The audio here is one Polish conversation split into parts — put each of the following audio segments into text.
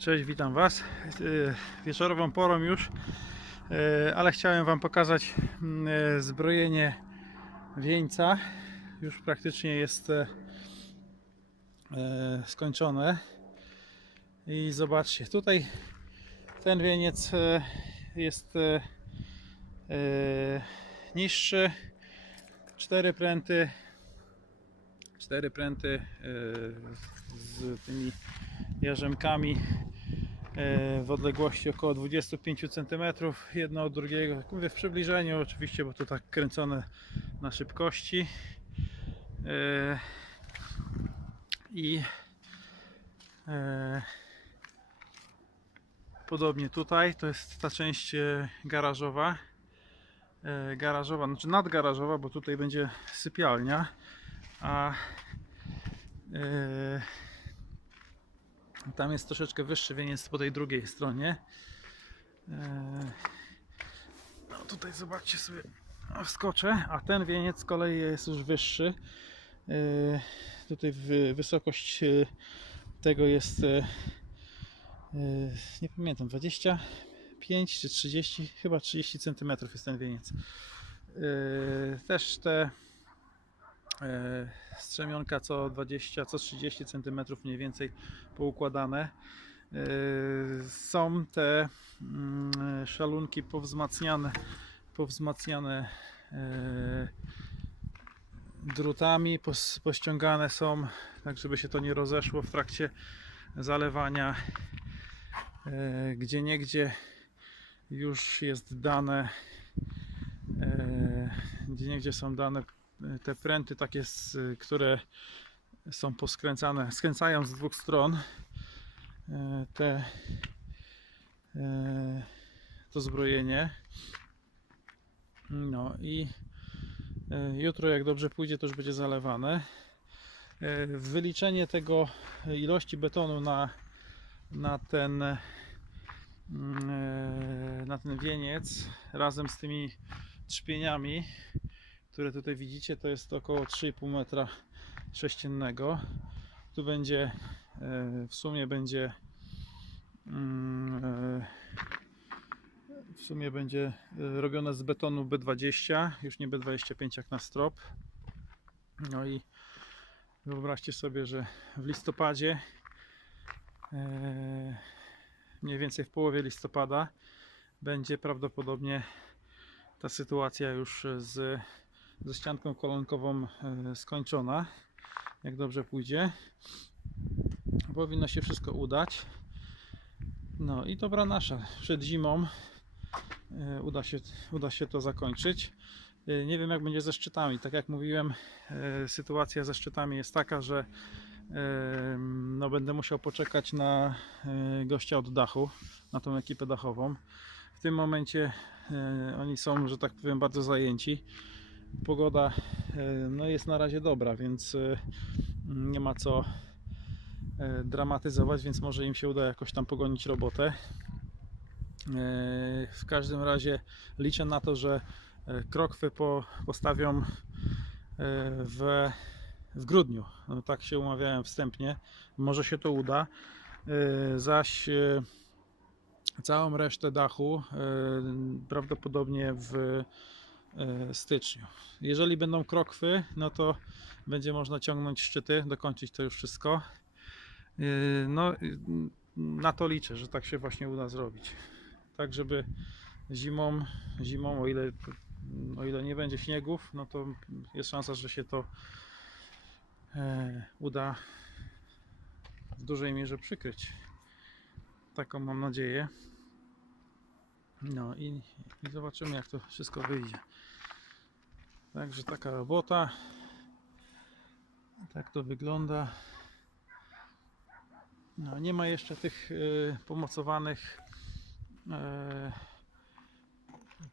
Cześć, witam Was. Yy, Wieczorową porą już, yy, ale chciałem Wam pokazać yy, zbrojenie wieńca. Już praktycznie jest skończone. I zobaczcie, tutaj ten wieniec jest niższy. Cztery pręty. Cztery pręty z tymi jarzemkami w odległości około 25 cm jedno od drugiego. Jak Mówię w przybliżeniu oczywiście, bo to tak kręcone na szybkości. E, I e, podobnie tutaj to jest ta część e, garażowa. E, Garażowa, znaczy nadgarażowa, bo tutaj będzie sypialnia. A e, tam jest troszeczkę wyższy wieniec po tej drugiej stronie. Eee, No tutaj zobaczcie sobie, wskoczę, a ten wieniec z kolei jest już wyższy. Eee, Tutaj wy- wysokość e, tego jest, e, e, nie pamiętam, 25 czy 30, chyba 30 cm jest ten wieniec. Też te e, strzemionka co 20, co 30 cm mniej więcej poukładane. E, Są te mm, szalunki powzmacniane, powzmacniane e, drutami, pościągane są, tak żeby się to nie rozeszło w trakcie zalewania. E, Gdzie niegdzie już jest dane, e, gdzie niegdzie są dane e, te pręty takie, które są poskręcane, skręcają z dwóch stron e, te e, to zbrojenie. No i e, jutro jak dobrze pójdzie to już będzie zalewane. Wyliczenie tego ilości betonu na, na ten mm, na ten wieniec razem z tymi trzpieniami które tutaj widzicie, to jest około 3,5 metra sześciennego. Tu będzie e, w sumie będzie mm, e, w sumie będzie e, robione z betonu B20, już nie B25 jak na strop. No i wyobraźcie sobie, że w listopadzie mniej więcej w połowie listopada będzie prawdopodobnie ta sytuacja już z ze ścianką kolonkową e, skończona. Jak dobrze pójdzie. Powinno się wszystko udać. No i dobra nasza. Przed zimą e, uda się, uda się to zakończyć. E, Nie wiem jak będzie ze szczytami. Tak jak mówiłem, sytuacja ze szczytami jest taka, że no, będę musiał poczekać na gościa od dachu, na tą ekipę dachową. W tym momencie oni są, że tak powiem, bardzo zajęci pogoda e, no jest na razie dobra, więc e, nie ma co e, dramatyzować, więc może im się uda jakoś tam pogonić robotę. W każdym razie liczę na to, że krokwy po, postawią w, w grudniu. No, tak się umawiałem wstępnie. Może się to uda. Zaś całą resztę dachu prawdopodobnie w styczniu. Jeżeli będą krokwy, no to będzie można ciągnąć szczyty, dokończyć to już wszystko. E, No, na to liczę, że tak się właśnie uda zrobić. Tak, żeby zimą, zimą o ile, o ile nie będzie śniegów, no to jest szansa, że się to e, uda w dużej mierze przykryć. Taką mam nadzieję. No i, i zobaczymy jak to wszystko wyjdzie. Także taka robota. Tak to wygląda. No, nie ma jeszcze tych y, pomocowanych e,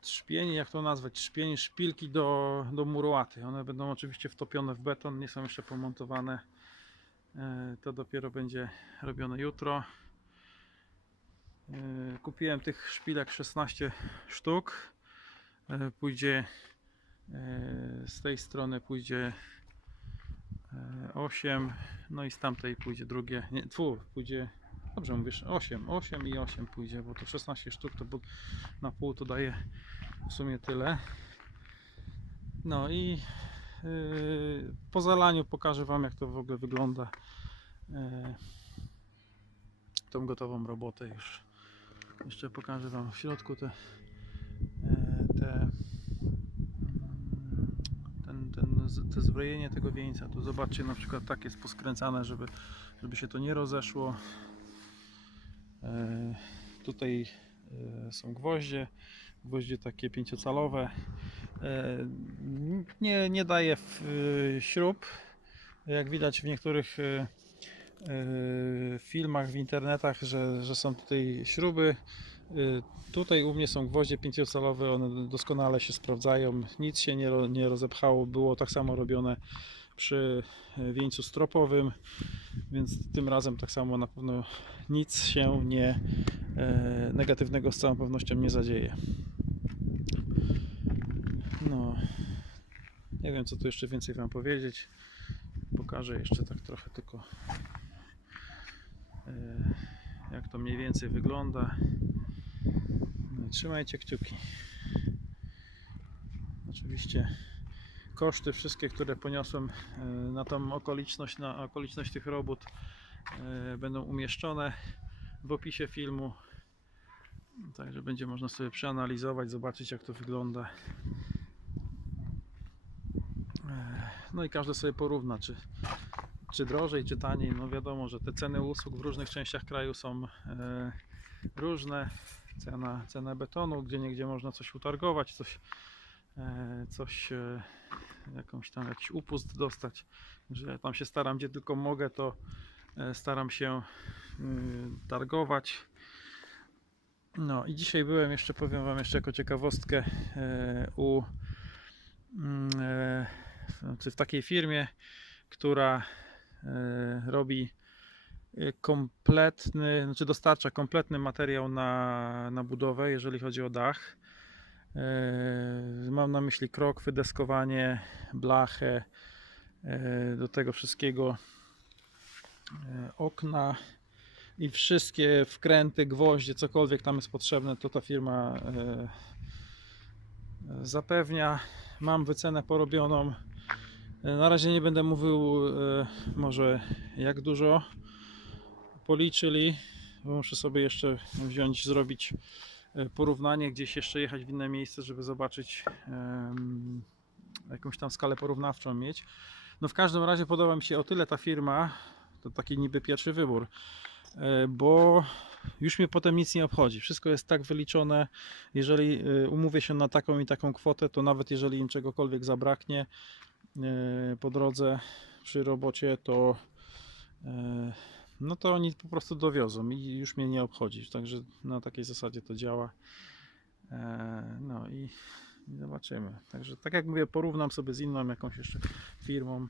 trzpieni, jak to nazwać, trzpieni, szpilki do, do murułaty. One będą oczywiście wtopione w beton, nie są jeszcze pomontowane. E, to dopiero będzie robione jutro. E, Kupiłem tych szpilek 16 sztuk. E, Pójdzie z tej strony pójdzie e, 8, no i z tamtej pójdzie drugie, nie, tfu, pójdzie Dobrze mówisz, 8, 8 i 8 pójdzie, bo to 16 sztuk to na pół to daje w sumie tyle. No i yy, po zalaniu pokażę Wam jak to w ogóle wygląda. Yy, tą gotową robotę już. Jeszcze pokażę Wam w środku te, yy, te mm, ten, ten, z- te zbrojenie tego wieńca. Tu zobaczcie, na przykład tak jest poskręcane, żeby, żeby się to nie rozeszło. E, tutaj e, są gwoździe, gwoździe takie pięciocalowe. E, nie, nie daje w, e, śrub. Jak widać w niektórych e, filmach w internetach, że, że są tutaj śruby. E, Tutaj u mnie są gwoździe pięciocalowe, one doskonale się sprawdzają, nic się nie, nie rozepchało, było tak samo robione przy e, wieńcu stropowym, więc tym razem tak samo na pewno nic się nie e, negatywnego z całą pewnością nie zadzieje. No, nie wiem co tu jeszcze więcej Wam powiedzieć. Pokażę jeszcze tak trochę tylko jak to mniej więcej wygląda. No i trzymajcie kciuki. Oczywiście koszty wszystkie, które poniosłem e, na tą okoliczność, na okoliczność tych robót e, będą umieszczone w opisie filmu. Także będzie można sobie przeanalizować, zobaczyć jak to wygląda. E, No i każdy sobie porówna, czy, czy drożej, czy taniej. No wiadomo, że te ceny usług w różnych częściach kraju są e, różne. Cena, cena betonu, gdzie niegdzie można coś utargować, coś, e, coś e, jakąś tam jakiś upust dostać. Że tam się staram, gdzie tylko mogę, to staram się y, targować. No i dzisiaj byłem jeszcze, powiem Wam jeszcze jako ciekawostkę u mm, znaczy w takiej firmie, która robi e, kompletny, znaczy dostarcza kompletny materiał na, na budowę, jeżeli chodzi o dach. E, Mam na myśli krokwy, deskowanie, blachę, e, do tego wszystkiego e, okna i wszystkie wkręty, gwoździe, cokolwiek tam jest potrzebne, to ta firma e, e, zapewnia. Mam wycenę porobioną. E, Na razie nie będę mówił e, może jak dużo policzyli, muszę sobie jeszcze wziąć, zrobić e, porównanie, gdzieś jeszcze jechać w inne miejsce, żeby zobaczyć jakąś tam skalę porównawczą mieć. No w każdym razie podoba mi się o tyle ta firma, to taki niby pierwszy wybór, bo już mnie potem nic nie obchodzi. Wszystko jest tak wyliczone. Jeżeli umówię się na taką i taką kwotę, to nawet jeżeli im czegokolwiek zabraknie po drodze przy robocie, to e, no to oni po prostu dowiozą i już mnie nie obchodzi. Także na takiej zasadzie to działa. E, No i zobaczymy. Także tak jak mówię, porównam sobie z inną jakąś jeszcze firmą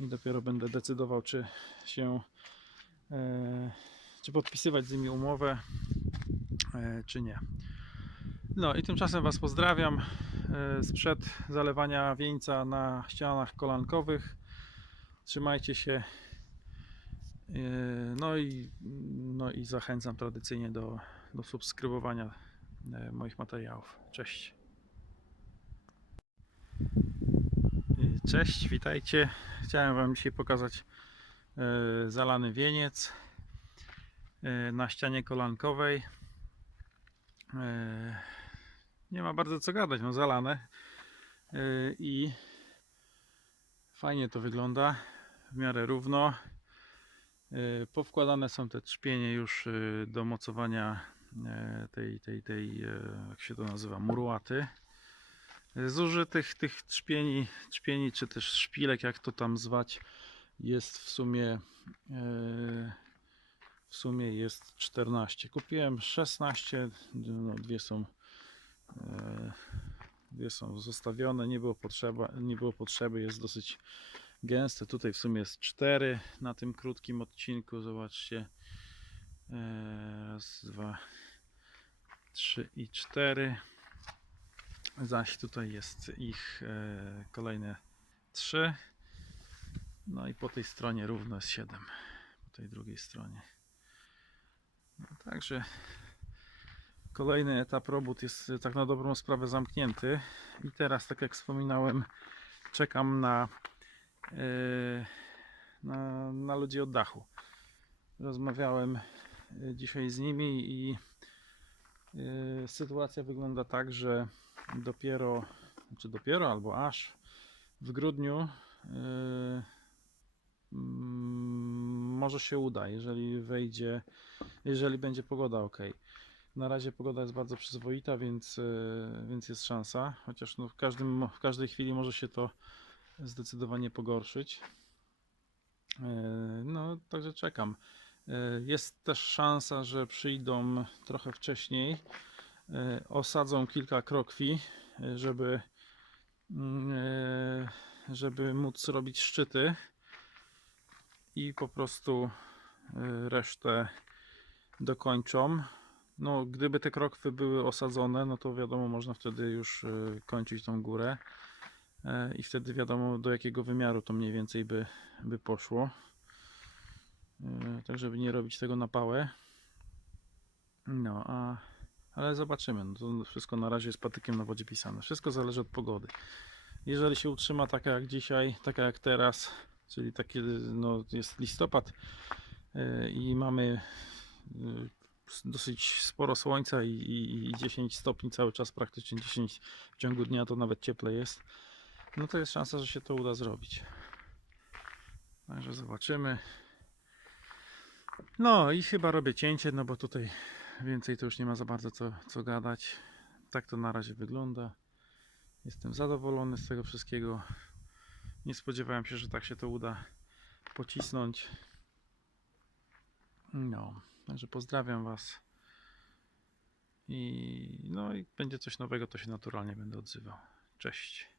i dopiero będę decydował, czy się e, czy podpisywać z nimi umowę, e, czy nie. No i tymczasem Was pozdrawiam e, sprzed zalewania wieńca na ścianach kolankowych. Trzymajcie się. E, No i, no i zachęcam tradycyjnie do, do subskrybowania e, moich materiałów. Cześć. Cześć, witajcie. Chciałem Wam dzisiaj pokazać e, zalany wieniec e, na ścianie kolankowej. Nie ma bardzo co gadać, no zalane e, i fajnie to wygląda, w miarę równo. E, powkładane są te trzpienie już e, do mocowania tej, tej, tej, jak się to nazywa, murłaty. Z użytych tych trzpieni, trzpieni czy też szpilek, jak to tam zwać, jest w sumie w sumie jest 14. Kupiłem 16, no dwie są dwie są zostawione, nie było potrzeba, nie było potrzeby, jest dosyć gęste. Tutaj w sumie jest 4 na tym krótkim odcinku. Zobaczcie. E, Raz, dwa, trzy i cztery zaś tutaj jest ich e, kolejne 3 no i po tej stronie równo jest 7 po tej drugiej stronie No, także kolejny etap robót jest e, tak na dobrą sprawę zamknięty i teraz tak jak wspominałem czekam na e, na, na ludzi od dachu. Rozmawiałem e, dzisiaj z nimi i sytuacja wygląda tak, że dopiero, czy dopiero, albo aż w grudniu mm, może się uda, jeżeli wejdzie, jeżeli będzie pogoda ok. Na razie pogoda jest bardzo przyzwoita, więc, e, więc jest szansa, chociaż no w, każdym, w każdej chwili może się to zdecydowanie pogorszyć. E, No, także czekam. E, Jest też szansa, że przyjdą trochę wcześniej, osadzą kilka krokwi, żeby, mm, żeby móc robić szczyty i po prostu resztę dokończą. No, gdyby te krokwy były osadzone, no to wiadomo, można wtedy już e, kończyć tą górę. E, i wtedy wiadomo do jakiego wymiaru to mniej więcej by, by poszło. E, Tak, żeby nie robić tego na pałę. No, a, ale zobaczymy. No, to wszystko na razie jest patykiem na wodzie pisane. Wszystko zależy od pogody. Jeżeli się utrzyma taka jak dzisiaj, taka jak teraz, czyli takie, no, jest listopad e, i mamy e, dosyć sporo słońca i, i, i 10 stopni cały czas, praktycznie 10 w ciągu dnia, to nawet cieplej jest no to jest szansa, że się to uda zrobić. Także zobaczymy. No i chyba robię cięcie, no bo tutaj więcej to już nie ma za bardzo co, co gadać. Tak to na razie wygląda. Jestem zadowolony z tego wszystkiego. Nie spodziewałem się, że tak się to uda pocisnąć. No, także pozdrawiam Was. I no i będzie coś nowego, to się naturalnie będę odzywał. Cześć.